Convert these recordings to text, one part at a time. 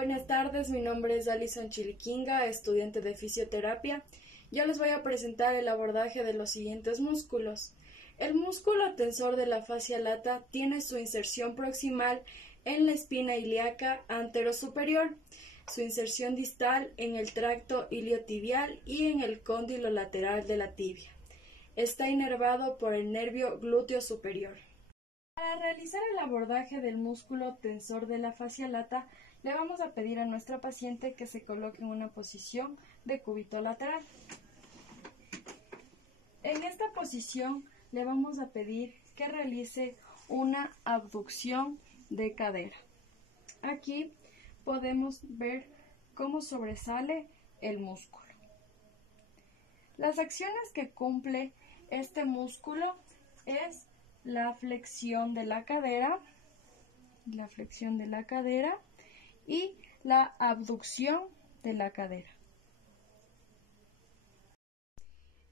Buenas tardes, mi nombre es Alison Chiliquinga, estudiante de fisioterapia. Yo les voy a presentar el abordaje de los siguientes músculos. El músculo tensor de la fascia lata tiene su inserción proximal en la espina ilíaca anterosuperior, su inserción distal en el tracto iliotibial y en el cóndilo lateral de la tibia. Está inervado por el nervio glúteo superior. Para realizar el abordaje del músculo tensor de la fascia lata, le vamos a pedir a nuestra paciente que se coloque en una posición de cúbito lateral. En esta posición le vamos a pedir que realice una abducción de cadera. Aquí podemos ver cómo sobresale el músculo. Las acciones que cumple este músculo es la flexión de la cadera y la abducción de la cadera.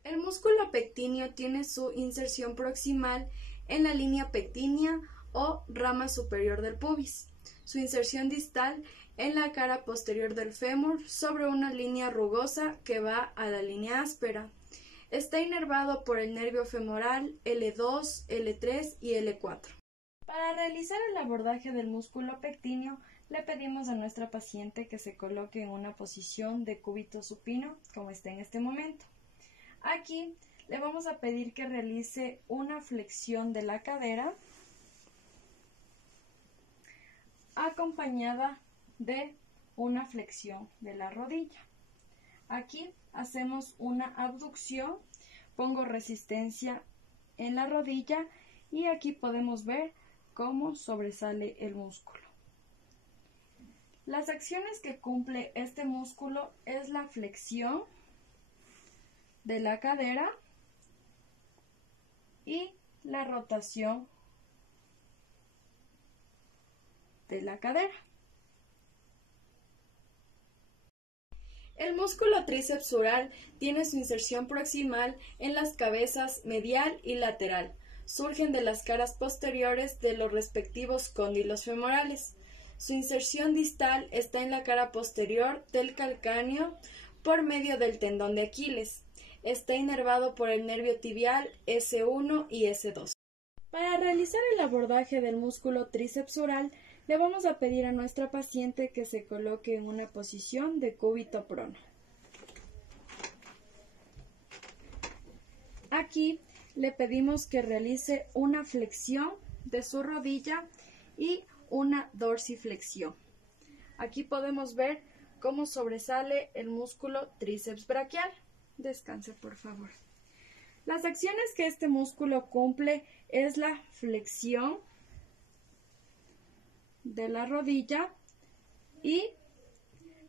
El músculo pectíneo tiene su inserción proximal en la línea pectínea o rama superior del pubis, su inserción distal en la cara posterior del fémur sobre una línea rugosa que va a la línea áspera. Está inervado por el nervio femoral L2, L3 y L4. Para realizar el abordaje del músculo pectíneo, le pedimos a nuestra paciente que se coloque en una posición de cúbito supino, como está en este momento. Aquí le vamos a pedir que realice una flexión de la cadera acompañada de una flexión de la rodilla. Aquí hacemos una abducción, pongo resistencia en la rodilla y aquí podemos ver cómo sobresale el músculo. Las acciones que cumple este músculo es la flexión de la cadera y la rotación de la cadera. El músculo tríceps sural tiene su inserción proximal en las cabezas medial y lateral. Surgen de las caras posteriores de los respectivos cóndilos femorales. Su inserción distal está en la cara posterior del calcáneo por medio del tendón de Aquiles. Está inervado por el nervio tibial S1 y S2. Para realizar el abordaje del músculo tríceps sural, le vamos a pedir a nuestra paciente que se coloque en una posición de cúbito prono. Aquí le pedimos que realice una flexión de su rodilla y una dorsiflexión. Aquí podemos ver cómo sobresale el músculo tríceps braquial. Descanse, por favor. Las acciones que este músculo cumple es la flexión de la rodilla y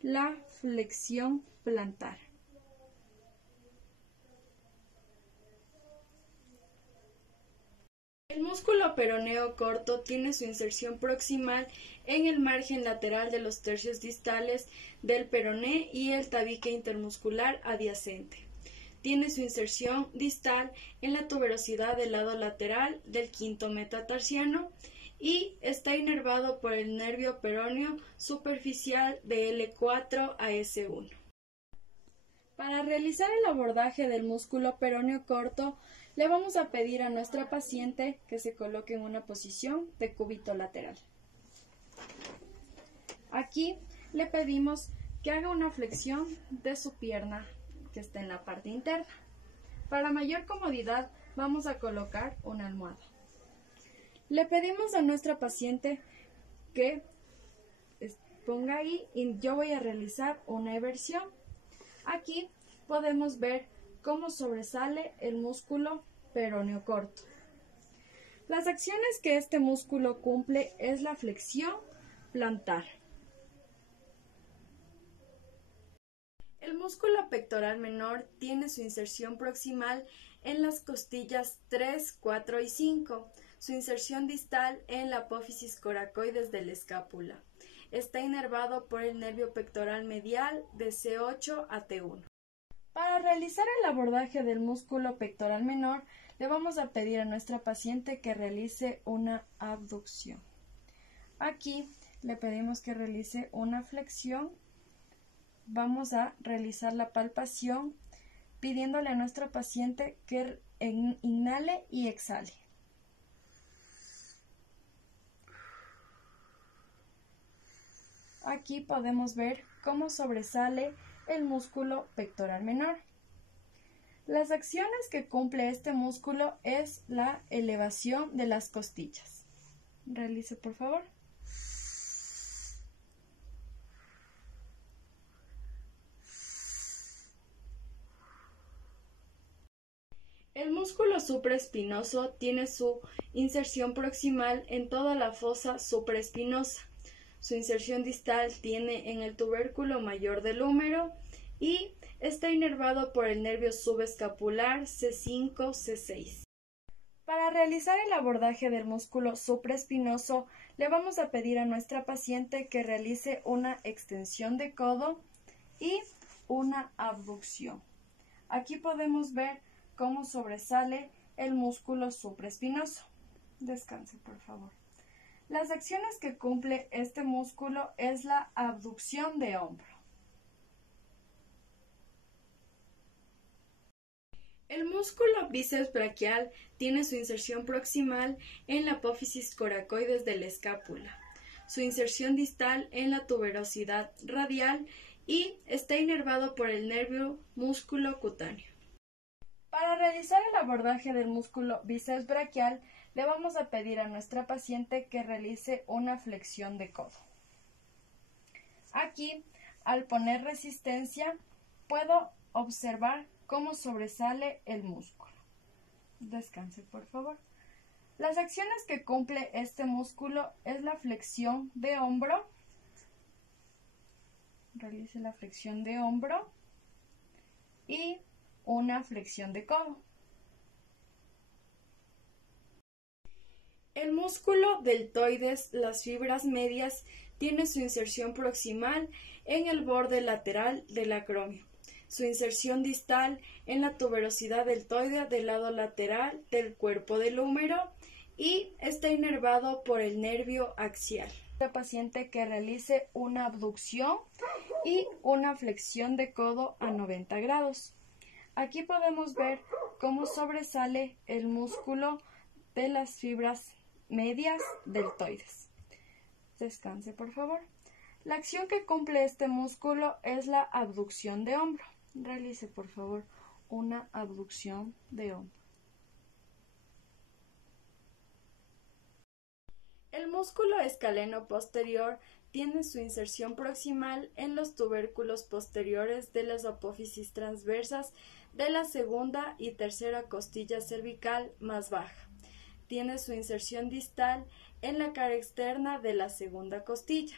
la flexión plantar. El músculo peroneo corto tiene su inserción proximal en el margen lateral de los tercios distales del peroné y el tabique intermuscular adyacente. Tiene su inserción distal en la tuberosidad del lado lateral del quinto metatarsiano y está inervado por el nervio peroneo superficial de L4 a S1. Para realizar el abordaje del músculo peroneo corto, le vamos a pedir a nuestra paciente que se coloque en una posición de cúbito lateral. Aquí le pedimos que haga una flexión de su pierna que está en la parte interna. Para mayor comodidad vamos a colocar una almohada. Le pedimos a nuestra paciente que ponga ahí y yo voy a realizar una eversión. Aquí podemos ver cómo sobresale el músculo peroneo corto. Las acciones que este músculo cumple es la flexión plantar. El músculo pectoral menor tiene su inserción proximal en las costillas 3, 4 y 5, su inserción distal en la apófisis coracoides de la escápula. Está inervado por el nervio pectoral medial de C8 a T1. Para realizar el abordaje del músculo pectoral menor, le vamos a pedir a nuestra paciente que realice una abducción. Aquí le pedimos que realice una flexión. Vamos a realizar la palpación pidiéndole a nuestro paciente que inhale y exhale. Aquí podemos ver cómo sobresale el músculo pectoral menor. Las acciones que cumple este músculo es la elevación de las costillas. Realice, por favor. El músculo supraespinoso tiene su inserción proximal en toda la fosa supraespinosa. Su inserción distal tiene en el tubérculo mayor del húmero y está inervado por el nervio subescapular C5-C6. Para realizar el abordaje del músculo supraespinoso, le vamos a pedir a nuestra paciente que realice una extensión de codo y una abducción. Aquí podemos ver cómo sobresale el músculo supraespinoso. Descanse, por favor. Las acciones que cumple este músculo es la abducción de hombro. El músculo bíceps braquial tiene su inserción proximal en la apófisis coracoides de la escápula, su inserción distal en la tuberosidad radial y está inervado por el nervio músculo cutáneo. Para realizar el abordaje del músculo bíceps braquial, le vamos a pedir a nuestra paciente que realice una flexión de codo. Aquí, al poner resistencia, puedo observar cómo sobresale el músculo. Descanse, por favor. Las acciones que cumple este músculo es la flexión de hombro. Realice la flexión de hombro y una flexión de codo. El músculo deltoides, las fibras medias, tiene su inserción proximal en el borde lateral del acromio, su inserción distal en la tuberosidad deltoidea del lado lateral del cuerpo del húmero y está inervado por el nervio axial. La paciente que realice una abducción y una flexión de codo a 90 grados. Aquí podemos ver cómo sobresale el músculo de las fibras medias deltoides. Descanse, por favor. La acción que cumple este músculo es la abducción de hombro. Realice, por favor, una abducción de hombro. El músculo escaleno posterior tiene su inserción proximal en los tubérculos posteriores de las apófisis transversas de la segunda y tercera costilla cervical más baja. Tiene su inserción distal en la cara externa de la segunda costilla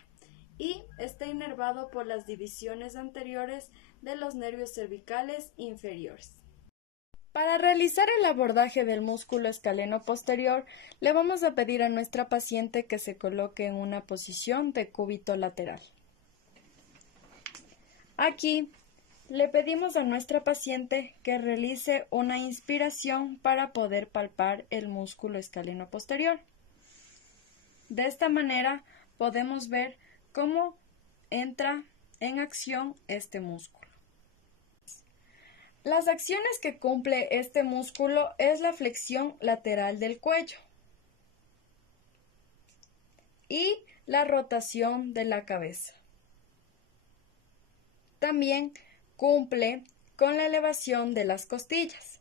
y está inervado por las divisiones anteriores de los nervios cervicales inferiores. Para realizar el abordaje del músculo escaleno posterior, le vamos a pedir a nuestra paciente que se coloque en una posición de cúbito lateral. Aquí le pedimos a nuestra paciente que realice una inspiración para poder palpar el músculo escaleno posterior. De esta manera podemos ver cómo entra en acción este músculo. Las acciones que cumple este músculo es la flexión lateral del cuello y la rotación de la cabeza. También cumple con la elevación de las costillas.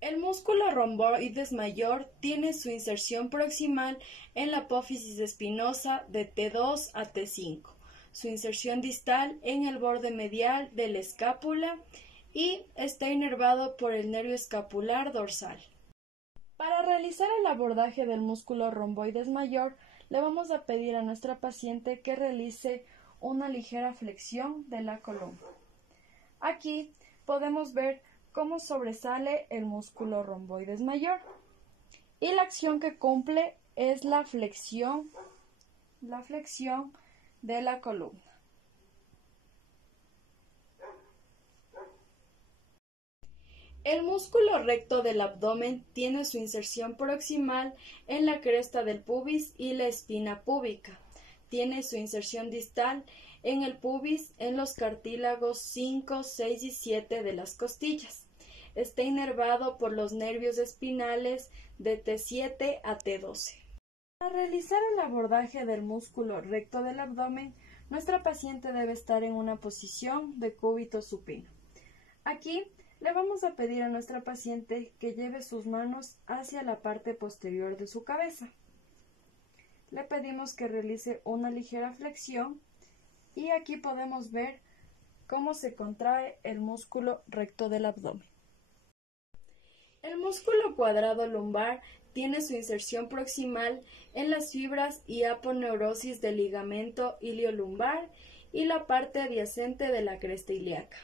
El músculo romboides mayor tiene su inserción proximal en la apófisis espinosa de T2 a T5, su inserción distal en el borde medial de la escápula y está inervado por el nervio escapular dorsal. Para realizar el abordaje del músculo romboides mayor, le vamos a pedir a nuestra paciente que realice una ligera flexión de la columna. Aquí podemos ver cómo sobresale el músculo romboides mayor y la acción que cumple es la flexión de la columna. El músculo recto del abdomen tiene su inserción proximal en la cresta del pubis y la espina púbica. Tiene su inserción distal en el pubis, en los cartílagos 5, 6 y 7 de las costillas. Está inervado por los nervios espinales de T7 a T12. Para realizar el abordaje del músculo recto del abdomen, nuestra paciente debe estar en una posición de cúbito supino. Aquí le vamos a pedir a nuestra paciente que lleve sus manos hacia la parte posterior de su cabeza. Le pedimos que realice una ligera flexión y aquí podemos ver cómo se contrae el músculo recto del abdomen. El músculo cuadrado lumbar tiene su inserción proximal en las fibras y aponeurosis del ligamento iliolumbar y la parte adyacente de la cresta ilíaca.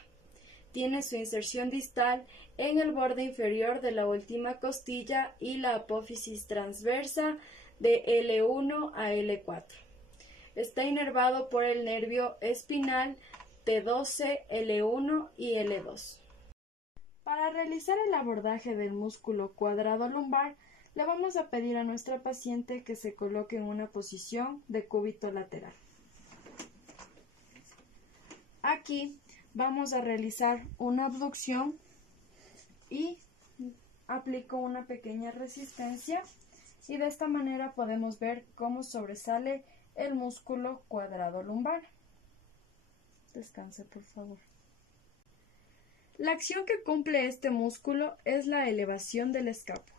Tiene su inserción distal en el borde inferior de la última costilla y la apófisis transversa de L1 a L4. Está inervado por el nervio espinal T12, L1 y L2. Para realizar el abordaje del músculo cuadrado lumbar, le vamos a pedir a nuestra paciente que se coloque en una posición de cúbito lateral. Aquí vamos a realizar una abducción y aplico una pequeña resistencia y de esta manera podemos ver cómo sobresale el músculo cuadrado lumbar. Descanse, por favor. La acción que cumple este músculo es la elevación del escapo.